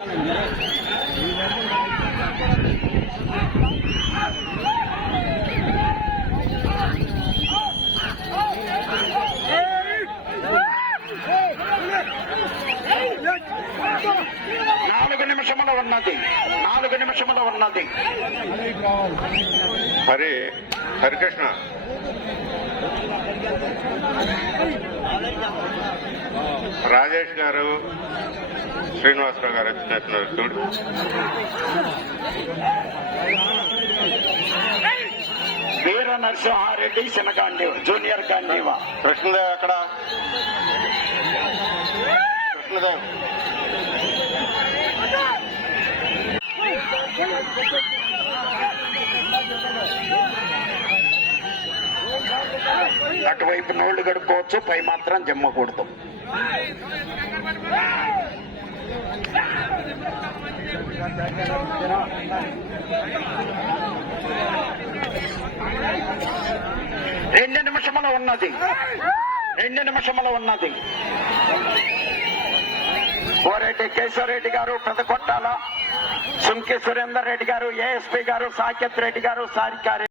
నాలుగు నిమిషములు ఉన్నది. హరికృష్ణ రాజేష్ గారు, శ్రీనివాసరావు గారు వచ్చినట్టున్నారు చూడు. వీర నరసింహారెడ్డి చిన్నగాంధీ జూనియర్ గాంధీవా. కృష్ణదేవ్ ఎక్కడ? కృష్ణదేవ్ అటువైపు నోళ్లు గడుపుకోవచ్చు, పై మాత్రం జమ్మకూడదు. రెండు నిమిషములు ఉన్నది. కోరెడ్డి కేశవరెడ్డి గారు, పెదకొట్టాల సుంకి సురేందర్ రెడ్డి గారు, ఏఎస్పీ గారు, సాకేత్ రెడ్డి గారు, సారికారి